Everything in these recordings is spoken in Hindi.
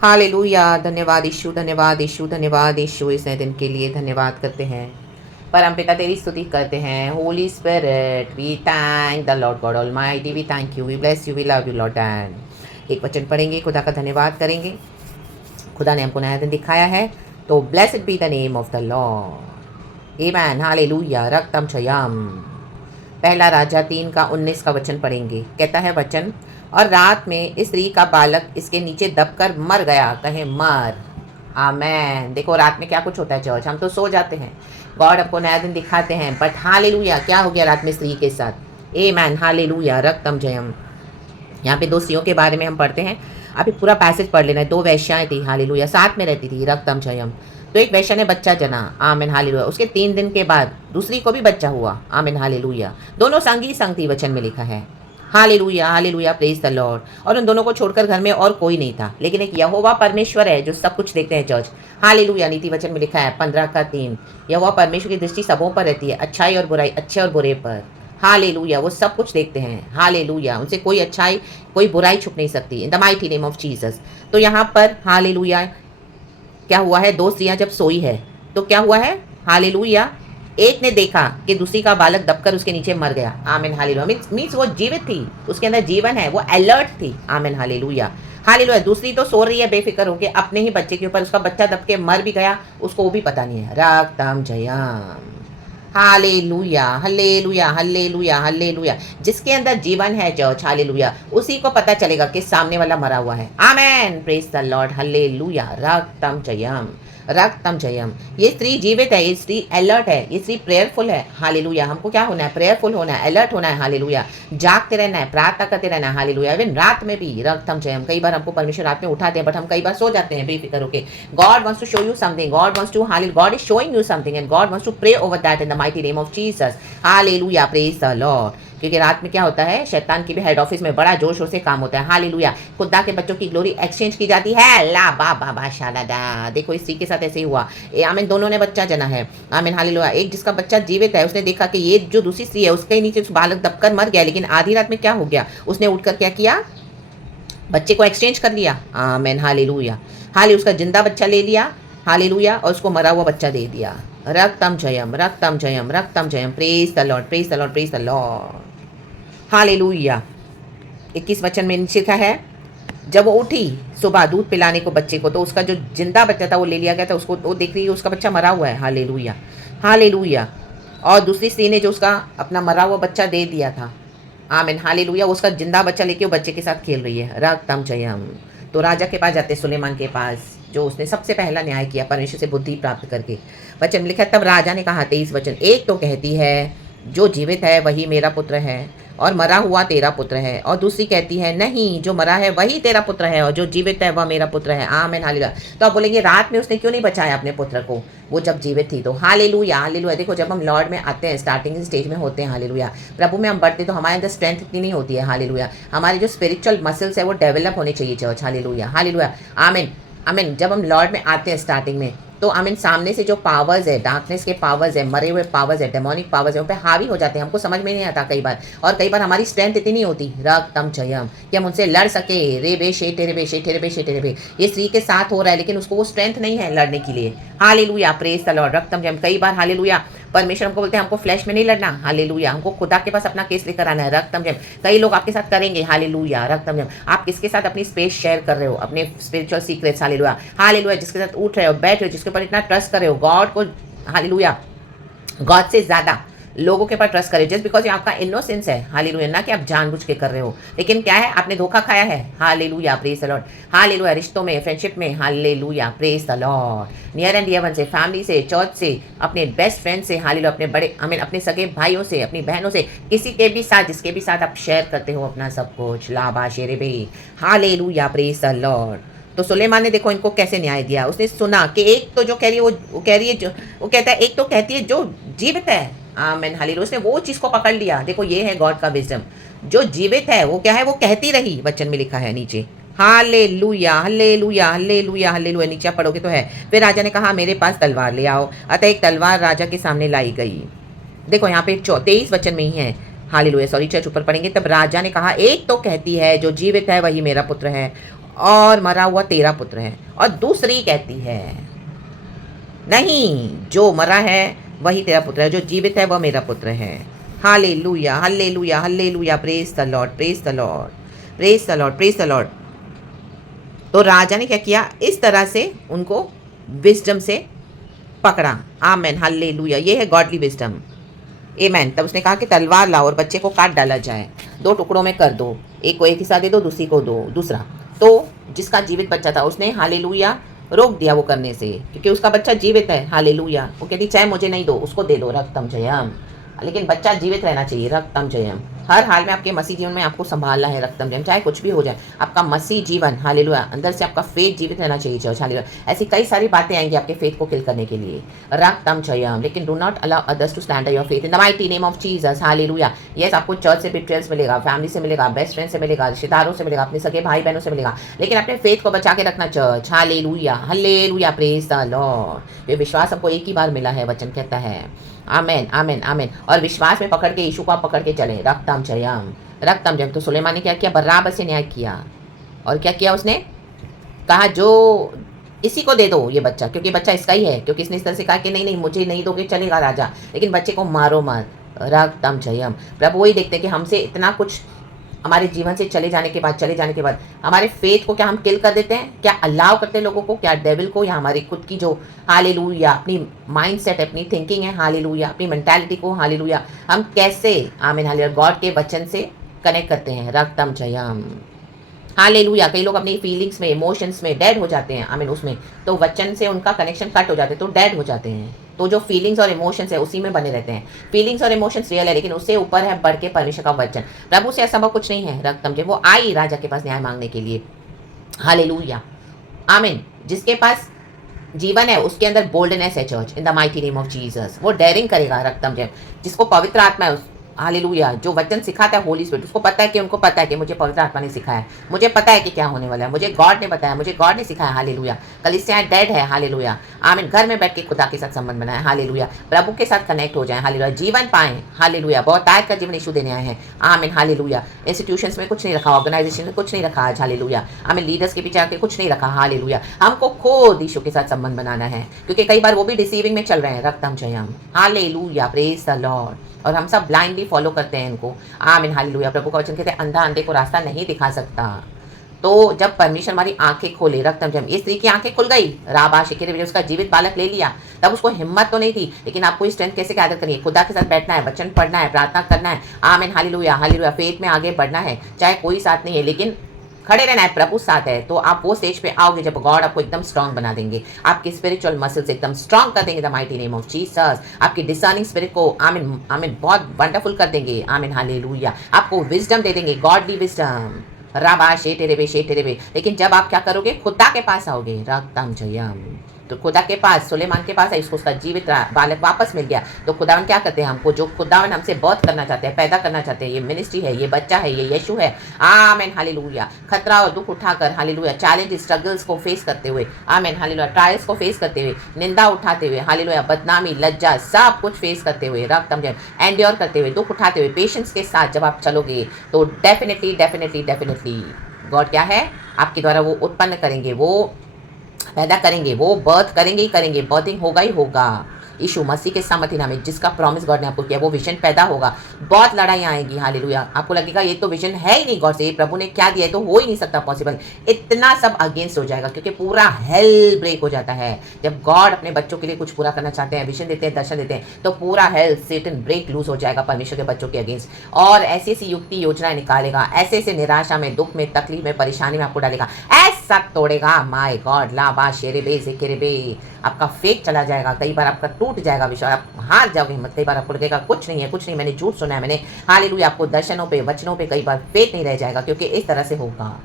हालेलुया। धन्यवाद यीशु, धन्यवाद यीशु, धन्यवाद यीशु। इस नए दिन के लिए धन्यवाद करते हैं। परमपिता तेरी स्तुति करते हैं। Holy Spirit we thank the Lord God Almighty, we thank you, we bless you, we love you Lord dad. एक वचन पढ़ेंगे, खुदा का धन्यवाद करेंगे। खुदा ने हमको नया दिन दिखाया है, तो blessed be the name of the Lord. Amen. Hallelujah. रक्तम क्षयम। पहला राजा 3 का 19 का वचन पढ़ेंगे। कहता है वचन, और रात में इस स्त्री का बालक इसके नीचे दबकर मर गया। कहे मर। आमेन। देखो रात में क्या कुछ होता है चर्च, हम तो सो जाते हैं, गॉड आपको नया दिन दिखाते हैं, बट हालेलुया क्या हो गया रात में स्त्री के साथ। आमेन। हालेलुया। रक्तम जयम। यहाँ पे 2 स्त्रियों के बारे में हम पढ़ते हैं। अभी पूरा पैसेज पढ़ लेना है। 2 वेश्याएं थी, हालेलुया, साथ में रहती थी, रक्तम जयम। तो एक वेश्या ने बच्चा जना, आमीन हालेलुया। उसके 3 दिन के बाद दूसरी को भी बच्चा हुआ, आमीन हालेलुया। दोनों संगी संग थी, वचन में लिखा है। Hallelujah, hallelujah, praise the Lord. और उन दोनों को छोड़कर घर में और कोई नहीं था, लेकिन एक यहोवा परमेश्वर है जो सब कुछ देखते हैं चर्च। हालेलुया। नीति वचन में लिखा है 15 का 3, यहोवा परमेश्वर की दृष्टि सबों पर रहती है, अच्छाई और बुराई, अच्छे और बुरे पर। हालेलुया। वो सब कुछ देखते हैं। हालेलुया। उनसे कोई अच्छाई कोई बुराई छुप नहीं सकती, इन the mighty name of Jesus. तो यहाँ पर हालेलुया क्या हुआ है, 2 स्त्रियां जब सोई है तो क्या हुआ है, हालेलुया। एक ने देखा कि दूसरी का बालक दबकर उसके नीचे मर गया, आमीन हालेलुया। मीन्स वो जीवित थी, उसके अंदर जीवन है, वो अलर्ट थी, आमीन हालेलुया। हालेलुया। दूसरी तो सो रही है बेफिक्र होके अपने ही बच्चे के ऊपर, उसका बच्चा दब के मर भी गया, उसको वो भी पता नहीं है। रक्तम जयम। Hallelujah, hallelujah, hallelujah, hallelujah. जिसके अंदर जीवन है चर्च, हालेलुया, उसी को पता चलेगा कि सामने वाला मरा हुआ है। Amen. Praise the Lord. Hallelujah. रक्तम जयम, रक्तम जयम। ये स्त्री जीवित है, ये स्त्री अलर्ट है, ये स्त्री प्रेयरफुल है। हालेलुया। हमको क्या होना है, प्रेयरफुल होना है, अलर्ट होना है। हालेलुया। जागते रहना है, प्रार्थना करते रहना है। हालेलुया। इवन रात में भी रक्तम जयम। कई बार हमको परमेश्वर रात में उठाते हैं, बट हम कई बार सो जाते हैं बेफिक्र होके। God wants to show you something, God wants to, hallelujah, God is showing you something and God wants to pray over that in the mighty name of Jesus. Hallelujah. Praise the Lord. क्योंकि रात में क्या होता है, शैतान की भी हेड ऑफिस में बड़ा जोर शोर से काम होता है। हालेलुया। खुदा के बच्चों की ग्लोरी एक्सचेंज की जाती है। ला बा बा बा शाला। देखो इस स्त्री के साथ ऐसे ही हुआ। आमीन। दोनों ने बच्चा जना है, आमीन हालेलुया। एक जिसका बच्चा जीवित है, उसने देखा कि ये जो दूसरी स्त्री है उसके नीचे बालक दबकर मर गया, लेकिन आधी रात में क्या हो गया, उसने उठकर क्या किया, बच्चे को एक्सचेंज कर लिया। आमीन हालेलुया। हाले उसका जिंदा बच्चा ले लिया, हालेलुया, और उसको मरा हुआ बच्चा दे दिया। रक्तम जयम, रक्तम जयम, रक्तम जयम। Praise the Lord, praise the Lord, praise the Lord. Hallelujah. 21 वचन में नीचे लिखा है, जब वो उठी सुबह दूध पिलाने को बच्चे को, तो उसका जो जिंदा बच्चा था वो ले लिया गया था, उसको वो देख रही है उसका बच्चा मरा हुआ है। Hallelujah, hallelujah. और दूसरी स्त्री ने जो उसका अपना मरा हुआ बच्चा दे दिया था, आमीन हालेलुया, उसका जिंदा बच्चा लेके वो बच्चे के साथ खेल रही है। रक्तम जयम। तो राजा के पास जाते, सुलेमान के पास, जो उसने सबसे पहला न्याय किया परमेश्वर से बुद्धि प्राप्त करके। वचन लिखा, तब राजा ने कहा, 23 वचन, एक तो कहती है जो जीवित है वही मेरा पुत्र है और मरा हुआ तेरा पुत्र है, और दूसरी कहती है नहीं, जो मरा है वही तेरा पुत्र है और जो जीवित है वह मेरा पुत्र है। आमीन हालेलुया। तो आप बोलेंगे रात में उसने क्यों नहीं बचाया अपने पुत्र को, वो जब जीवित थी तो। Hallelujah, hallelujah. देखो जब हम लॉर्ड में आते हैं, स्टार्टिंग स्टेज में होते हैं, हालेलुया, प्रभु में हम बढ़ते तो हमारे अंदर स्ट्रेंथ इतनी नहीं होती है। हालेलुया। हमारे जो स्पिरिचुअल मसल्स है वो डेवलप होने चाहिए चर्च। हालेलुया, हालेलुया, आमीन, आमीन। जब हम लॉर्ड में आते हैं स्टार्टिंग में, तो आमीन, सामने से जो पावर्स है, डार्कनेस के पावर्स है, मरे हुए पावर्स है, डेमोनिक पावर्स है, उन पे हावी हो जाते हैं, हमको समझ में नहीं आता कई बार। और कई बार हमारी स्ट्रेंथ इतनी नहीं होती, रक्तम जयम, कि हम उनसे लड़ सके। रे बे शे तेरे बे शे तेरे बे शे तेरे बे। ये स्त्री के साथ हो रहा है, लेकिन उसको वो स्ट्रेंथ नहीं है लड़ने के लिए। Hallelujah, praise the Lord. रक्तम जयम। कई बार हालेलुया परमेश्वर हमको बोलते हैं हमको फ्लैश में नहीं लड़ना, हालेलुया, हमको खुदा के पास अपना केस लेकर आना है। रक्तम जयम। कई लोग आपके साथ करेंगे, हालेलुया, रक्तम जयम। आप किसके साथ अपनी स्पेस शेयर कर रहे हो, अपने स्पिरिचुअल सीक्रेट्स, हालेलुया, हालेलुया, जिसके साथ उठ रहे हो, बैठ रहे हो, जिसके ऊपर इतना ट्रस्ट कर रहे हो, गॉड को, हालेलुया, गॉड से ज्यादा लोगों के ऊपर ट्रस्ट करें, जस्ट बिकॉज ये आपका इनोसेंस है, हालेलुया, ना कि आप जानबूझ के कर रहे हो, लेकिन क्या है, आपने धोखा खाया है। Hallelujah, praise the Lord. Hallelujah. रिश्तों में, फ्रेंडशिप में, hallelujah, praise the Lord. Near and dear one से, फैमिली से, चर्च से, अपने बेस्ट फ्रेंड से, हालेलुया, अपने बड़े, आमीन, अपने सगे भाइयों से, अपनी बहनों से, किसी के भी साथ, जिसके भी साथ आप शेयर करते हो अपना सब कुछ, लाबा शेरे बे, हालेलुया, प्रेज द लॉर्ड। तो सुलेमान ने देखो इनको कैसे न्याय दिया, उसने सुना कि एक तो जो कह रही है वो कह रही है, जो वो कहता है, एक तो कहती है जो जीवित है, आमीन हालेलुया, उसने वो चीज को पकड़ लिया। देखो ये है गॉड का विजडम, जो जीवित है वो क्या है, वो कहती रही, वचन में लिखा है नीचे। Hallelujah, hallelujah, hallelujah, hallelujah. नीचे पढ़ोगे तो है, फिर राजा ने कहा मेरे पास तलवार ले आओ, अतः एक तलवार राजा के सामने लाई गई। देखो यहाँ पे 23 वचन में ही है, हालेलुया, सॉरी चर्च ऊपर पढ़ेंगे। तब राजा ने कहा एक तो कहती है जो जीवित है वही मेरा पुत्र है और मरा हुआ तेरा पुत्र है। और दूसरी कहती है नहीं, जो मरा है वही तेरा पुत्र है, जो जीवित है वह मेरा पुत्र है। Hallelujah, hallelujah, hallelujah, praise the Lord, praise the Lord, praise the Lord, praise the Lord. तो राजा ने क्या किया, इस तरह से उनको विजडम से पकड़ा। आमेन, हालेलुया, ये है गॉडली विजडम। आमेन। तब उसने कहा कि तलवार लाओ और बच्चे को काट डाला जाए, 2 टुकड़ों में कर दो, एक को एक हिस्सा दे दो, दूसरी को दो दूसरा। तो जिसका जीवित बच्चा था उसने हालेलुया रोक दिया वो करने से, क्योंकि उसका बच्चा जीवित है। हालेलुया। वो कहती चाहे मुझे नहीं दो, उसको दे दो, रक्तम जयम, लेकिन बच्चा जीवित रहना चाहिए, रक्तम जयम। हर हाल में आपके मसीह जीवन में आपको संभालना है, रक्तम जयम, चाहे कुछ भी हो जाए। आपका मसीह जीवन, हालेलुया, अंदर से आपका फेथ जीवित रहना चाहिए चर्च, हालेलुया। ऐसी कई सारी बातें आएंगी आपके फेथ को किल करने के लिए, रक्तम जयम, लेकिन do not allow others to slander your faith in the mighty name of Jesus, hallelujah. Yes, आपको चर्च से बिट्रेयल्स मिलेगा, फैमिली से मिलेगा, बेस्ट फ्रेंड से मिलेगा, रिश्तेदारों से मिलेगा, अपने सगे भाई बहनों से मिलेगा, लेकिन अपने फेथ को बचा के रखना church, hallelujah, hallelujah, praise the Lord. ये विश्वास हमको एक ही बार मिला है, वचन कहता है। आमेन, आमेन, आमेन। और विश्वास में पकड़ के यीशु को आप पकड़ के चले, रक्तम जयम, रक्तम जयम। तो सुलेमान ने क्या किया, बराबर से न्याय किया। और क्या किया उसने, कहा जो इसी को दे दो ये बच्चा, क्योंकि बच्चा इसका ही है, क्योंकि इसने इस तरह से कहा कि नहीं नहीं मुझे नहीं दोगे चलेगा राजा, लेकिन बच्चे को मारो मत, रक्तम जयम। प्रभु वही देखते हैं कि हमसे इतना कुछ हमारे जीवन से चले जाने के बाद हमारे फेथ को क्या हम किल कर देते हैं, क्या अलाउ करते हैं लोगों को, क्या डेविल को, या हमारी खुद की जो हालेलुया अपनी माइंड सेट, अपनी थिंकिंग है, हालेलुया, अपनी मेंटालिटी को, हालेलुया, हम कैसे आमीन हालेलुया गॉड के वचन से कनेक्ट करते हैं, रक्तम जयम, हालेलुया। कई लोग अपनी फीलिंग्स में, इमोशंस में डेड हो जाते हैं, आमीन, उसमें तो वचन से उनका कनेक्शन कट हो जाते हैं, तो डेड हो जाते हैं। तो जो फीलिंग्स और इमोशंस है उसी में बने रहते हैं। फीलिंग्स और इमोशंस रियल है, लेकिन उससे ऊपर है बढ़ के परमेश्वर का वचन। प्रभु से असंभव कुछ नहीं है, रक्तम जयम। वो आई राजा के पास न्याय मांगने के लिए, हालेलुया, आमीन। जिसके पास जीवन है उसके अंदर बोल्डनेस है church, in the mighty name of Jesus. वो डेयरिंग करेगा, रक्तम जयम। जिसको पवित्र आत्मा है, हालेलुया, जो वचन सिखाता है होली स्पिरिट, उसको पता है कि, उनको पता है कि मुझे पवित्र आत्मा ने सिखाया है, मुझे पता है कि क्या होने वाला है, मुझे गॉड ने बताया, मुझे गॉड ने सिखाया, हालेलुया। कलीसियाएं डेड है, हालेलुया, आमीन। घर में बैठ के खुदा के साथ संबंध बनाए, हालेलुया, प्रभु के साथ कनेक्ट हो जाए, हालेलुया, जीवन पाएं, हालेलुया। बहुत आयत का जीवन यीशु देने आए हैं, आमीन, हालेलुया। इंस्टीट्यूशंस में कुछ नहीं रखा, ऑर्गेनाइजेशन में कुछ नहीं रखा आज, हालेलुया, आमीन। लीडर्स के पीछे आके कुछ नहीं रखा, हालेलुया। हमको खुद यीशु के साथ संबंध बनाना है, क्योंकि कई बार वो भी डिसीविंग में चल रहे हैं, रक्तम जयम, हालेलुया, प्रेज द लॉर्ड। और हम सब ब्लाइंडली फॉलो करते हैं इनको, आमीन, हालेलुया। प्रभु का वचन कहते हैं अंधा अंधे को रास्ता नहीं दिखा सकता। तो जब परमेश्वर हमारी आंखें खोले, रक्तम जयम, इस स्त्री की आंखें खुल गई, राबा शिके ने उसका जीवित बालक ले लिया। तब उसको हिम्मत तो नहीं थी, लेकिन आपको इस स्ट्रेंथ कैसे गैदर करनी है, खुदा के साथ बैठना है, वचन पढ़ना है, प्रार्थना करना है, आमीन, हालेलुया, हालेलुया। फेथ में आगे बढ़ना है, चाहे कोई साथ नहीं है, लेकिन खड़े रहना है, प्रभु साथ है। तो आप वो स्टेज पे आओगे जब गॉड आपको एकदम स्ट्रांग बना देंगे, आपकी स्पिरिचुअल मसल्स एकदम स्ट्रांग कर देंगे, the mighty name of Jesus. आपकी डिसर्निंग स्पिरिट को, आमीन, आमीन, बहुत वंडरफुल कर देंगे, आमीन, हालेलुया। आपको विजडम दे देंगे, गॉडली विजडम, राबा शेटेरेबे। लेकिन जब आप क्या करोगे, खुदा के पास आओगे, रक्तम जयम। तो खुदा के पास, सुलेमान के पास है, इसको उसका जीवित बालक वापस मिल गया। तो खुदावन क्या करते हैं, हमको जो खुदावन हमसे बर्थ करना चाहते हैं, पैदा करना चाहते हैं, ये मिनिस्ट्री है, ये बच्चा है, ये यीशु है, आमीन, हालेलुया। खतरा और दुख उठाकर, हालेलुया, चैलेंज स्ट्रगल्स को फेस करते हुए, आमीन, हालेलुया, ट्रायल्स को फेस करते हुए, निंदा उठाते हुए, हालेलुया, बदनामी, लज्जा, सब कुछ फेस करते हुए, रक्तम जयम, एंड्योर करते हुए, दुख उठाते हुए, पेशेंस के साथ जब आप चलोगे, तो डेफिनेटली गॉड क्या है, आपके द्वारा वो उत्पन्न करेंगे, वो पैदा करेंगे, वो बर्थ करेंगे ही करेंगे, बर्थिंग होगा ही होगा। यीशु मसीह के सामर्थ्य नाम में जिसका प्रॉमिस गॉड ने आपको किया, वो विजन पैदा होगा। बहुत लड़ाइयाँ आएंगी, हालेलुया। आपको लगेगा ये तो विजन है ही नहीं गॉड से, ये प्रभु ने क्या दिया है, तो हो ही नहीं सकता पॉसिबल। इतना सब अगेंस्ट हो जाएगा, क्योंकि पूरा हेल ब्रेक हो जाता है जब गॉड अपने बच्चों के लिए कुछ पूरा करना चाहते हैं, विजन देते हैं, दर्शन देते हैं, तो पूरा हेल सेटन ब्रेक लूज हो जाएगा परमेश्वर के बच्चों के अगेंस्ट, और ऐसी ऐसी युक्ति योजनाएं निकालेगा, ऐसे ऐसे निराशा में, दुख में, तकलीफ में, परेशानी में आपको डालेगा, ऐसा तोड़ेगा, माय गॉड, लाबा शेरेबे जेकेरेबे। आपका फेक चला जाएगा, कई बार आपका टूट जाएगा विश्वास, आप हार जाओगे हिम्मत, कई बार आपको लगेगा कुछ नहीं है, कुछ नहीं, मैंने झूठ सुना है, मैंने, हालेलुया। आपको दर्शनों पे, वचनों पे कई बार फेथ नहीं रह जाएगा, क्योंकि इस तरह से होगा,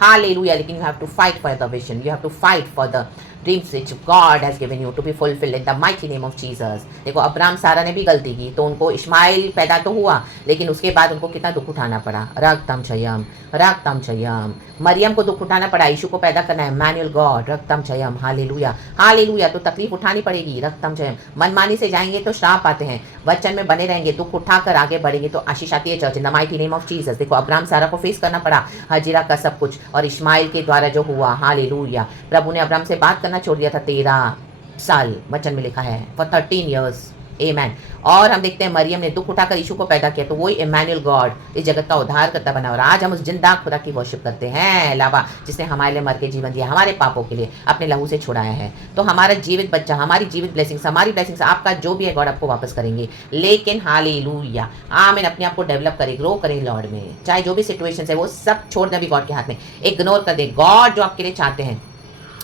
हालेलुया। लेकिन you have to fight for the vision, you have to fight for the dreams which God has given you to be fulfilled in the mighty name of Jesus। देखो अब्राहम सारा ने भी गलती की, तो उनको इस्माइल पैदा तो हुआ, लेकिन उसके बाद उनको कितना दुख उठाना पड़ा, रक्तम जयम, रक्तम जयम। मरियम को दुख उठाना पड़ा, यीशु को पैदा करना है, मैनुअल गॉड, रक्तम जयम, हालेलुया, हालेलुया। तो तकलीफ उठानी पड़ेगी, रक्तम जयम। मनमानी से जाएंगे तो श्राप आते हैं, वचन में बने रहेंगे, दुख उठाकर आगे बढ़ेंगे तो आशीष आती है church, in the mighty name of Jesus. देखो अब्राहम सारा को फेस करना पड़ा, हजीरा का सब कुछ, और इश्माइल के द्वारा जो हुआ, हालेलुया, प्रभु ने अब्राहम से बात करना छोड़ दिया था 13 साल, वचन में लिखा है, फॉर 13 ईयर्स, आमेन। और हम देखते हैं मरियम ने दुख उठाकर यीशु को पैदा किया, तो वही इमैनुअल गॉड इस जगत का उद्धार करता बना, और आज हम उस जिंदा खुदा की वर्शिप करते हैं, लावा, जिसने हमारे लिए मर के जीवन दिया, हमारे पापों के लिए अपने लहू से छुड़ाया है। तो हमारा जीवित बच्चा, हमारी जीवित ब्लेसिंग्स, हमारी ब्लेसिंग्स, आपका जो भी है गॉड आपको वापस करेंगे। लेकिन हालेलुया, आमीन, अपने आप को डेवलप करें, ग्रो करें लॉर्ड में, चाहे जो भी सिचुएशन है वो सब छोड़ दें अभी गॉड के हाथ में, इग्नोर कर दे। गॉड जो आपके लिए चाहते हैं,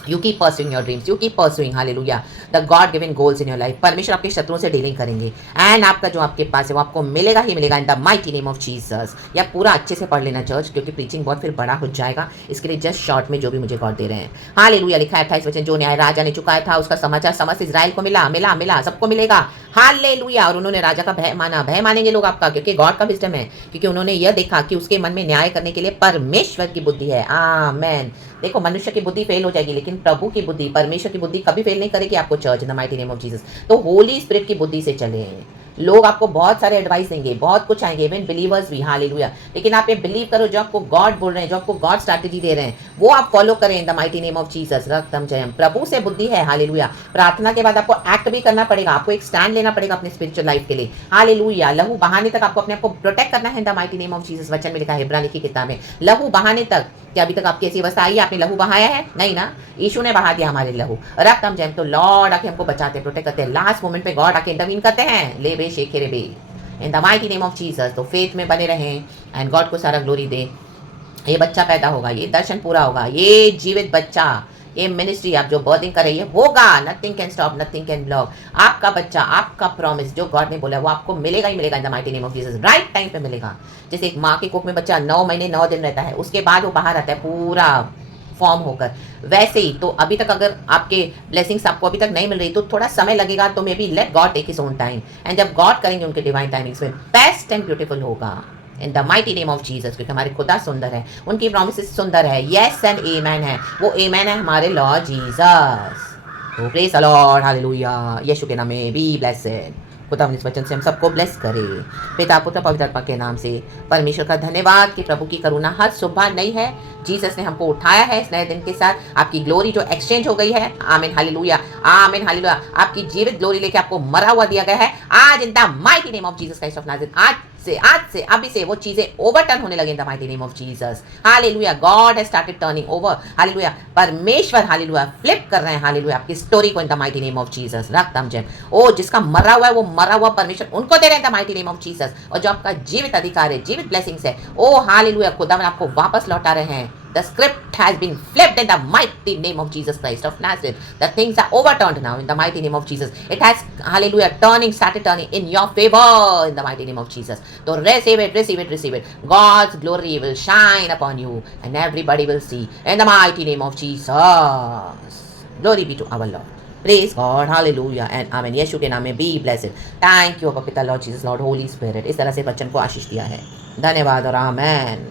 You keep pursuing your dreams. You keep pursuing, hallelujah, the God-given goals in your life. परमेश्वर आपके शत्रुओं से डीलिंग करेंगे, एंड आपका जो आपके पास है वो आपको मिलेगा ही मिलेगा, इन the mighty name of Jesus. या पूरा अच्छे से पढ़ लेना चर्च, क्योंकि प्रीचिंग बहुत फिर बड़ा हो जाएगा, इसके लिए जस्ट शॉर्ट में जो भी मुझे गॉड दे रहे हैं। हालेलुया, लिखा है 28 वचन, जो न्याय राजा ने चुकाया था उसका समाचार समस्त इजराइल को मिला, मिला, मिला, सबको मिलेगा, हालेलुया। और उन्होंने राजा का भय माना, भय मानेंगे लोग आपका, क्योंकि गॉड का विजडम है, क्योंकि उन्होंने यह देखा कि उसके मन में न्याय करने के लिए परमेश्वर की बुद्धि है, आमेन। देखो, मनुष्य की बुद्धि फेल हो जाएगी, लेकिन प्रभु की बुद्धि, परमेश्वर की बुद्धि कभी फेल नहीं करेगी आपको church, in the mighty name of Jesus. तो होली स्पिरिट की बुद्धि से चले। लोग आपको बहुत सारे एडवाइस देंगे, बहुत कुछ आएंगे, इवन बिलीवर्स भी, हालेलुया, लेकिन आप ये बिलीव करो, जो आपको गॉड बोल रहे हैं, जो आपको गॉड स्ट्रैटेजी दे रहे हैं, वो आप फॉलो करें, in the mighty name of Jesus. रक्तम जयम, प्रभु से बुद्धि है, हालेलुया। प्रार्थना के बाद आपको एक्ट भी करना पड़ेगा, आपको एक स्टैंड लेना पड़ेगा अपने स्पिरिचुअल लाइफ के लिए, हालेलुया। लहू बहाने तक आपको अपने आप को प्रोटेक्ट करना है, इन the mighty name of Jesus. वचन में लिखा है इब्रानी की किताब में, लहू बहाने तक। क्या अभी तक आपकी ऐसी अवस्था आई है आपने लहू बहाया है? नहीं ना, यीशु ने बहा दिया हमारे लहू, रक्तम जयम। तो लॉर्ड आके हमको बचाते, प्रोटेक्ट करते हैं, लास्ट मोमेंट पे गॉड आके इंटरवीन करते हैं, ले बे शेखे रे बे, in the mighty name of Jesus. तो फेथ में बने रहें, एंड गॉड को सारा ग्लोरी दे। ये बच्चा पैदा होगा, ये दर्शन पूरा होगा, ये जीवित बच्चा, ये मिनिस्ट्री आप जो बर्थिंग कर रही है होगा, nothing can stop, nothing can block. आपका बच्चा, आपका प्रॉमिस जो गॉड ने बोला वो आपको मिलेगा ही मिलेगा, इन the mighty name of Jesus. Right time पे मिलेगा। जैसे एक माँ के कोख में बच्चा 9 महीने 9 दिन रहता है, उसके बाद वो बाहर आता है पूरा फॉर्म होकर, वैसे ही तो अभी तक अगर आपके ब्लेसिंग्स आपको अभी तक नहीं मिल रही तो थोड़ा समय लगेगा, तो maybe late God take his own time, and जब गॉड करेंगे उनके डिवाइन टाइमिंग्स में, बेस्ट एंड ब्यूटीफुल होगा, in the mighty name of Jesus. क्योंकि हमारे खुदा सुंदर है, उनकी प्रॉमिसेस सुंदर है, यस एंड आमेन है, वो आमेन है हमारे लॉर्ड जीसस। तो प्रेज द लॉर्ड, हालेलुया, यीशु के नाम में बी ब्लेसेड। खुदा इस वचन से हम सबको ब्लेस करे, पिता पुत्र पवित्र आत्मा के नाम से। परमेश्वर का धन्यवाद कि प्रभु की करुणा हर सुबह नई है, जीसस ने हमको उठाया है इस नए दिन के साथ, आपकी ग्लोरी जो एक्सचेंज हो गई है, आमीन, हालेलुया, आमीन, हालेलुया। आपकी जीवित ग्लोरी लेके आपको मरा हुआ दिया गया है आज, in the mighty name of Jesus Christ of Nazareth. आज से अभी से वो चीजें ओवरटर्न होने लगे, in the mighty name of Jesus, hallelujah. God has started turning over, hallelujah. परमेश्वर, हालेलुया, फ्लिप कर रहे हैं, हालेलुया, आपकी स्टोरी को, in the mighty name of Jesus. रक्तम जय। ओ जिसका मरा हुआ है वो मरा हुआ परमेश्वर उनको दे रहे हैं, इन the mighty name of Jesus. और जो आपका जीवित अधिकार है, जीवित ब्लेसिंग्स है, ओ हालेलुया, खुदा आपको वापस लौटा रहे हैं। The script has been flipped in the mighty name of Jesus Christ of Nazareth. The things are overturned now in the mighty name of Jesus. It has, hallelujah, started turning in your favor in the mighty name of Jesus. So receive it, receive it, receive it. God's glory will shine upon you and everybody will see in the mighty name of Jesus. Glory be to our Lord. Praise God, hallelujah and amen. यीशु के नाम में be blessed. Thank you, पिता, Lord Jesus, Lord, Holy Spirit. इस तरह से बच्चन को आशीष दिया है। धन्यवाद और आमेन।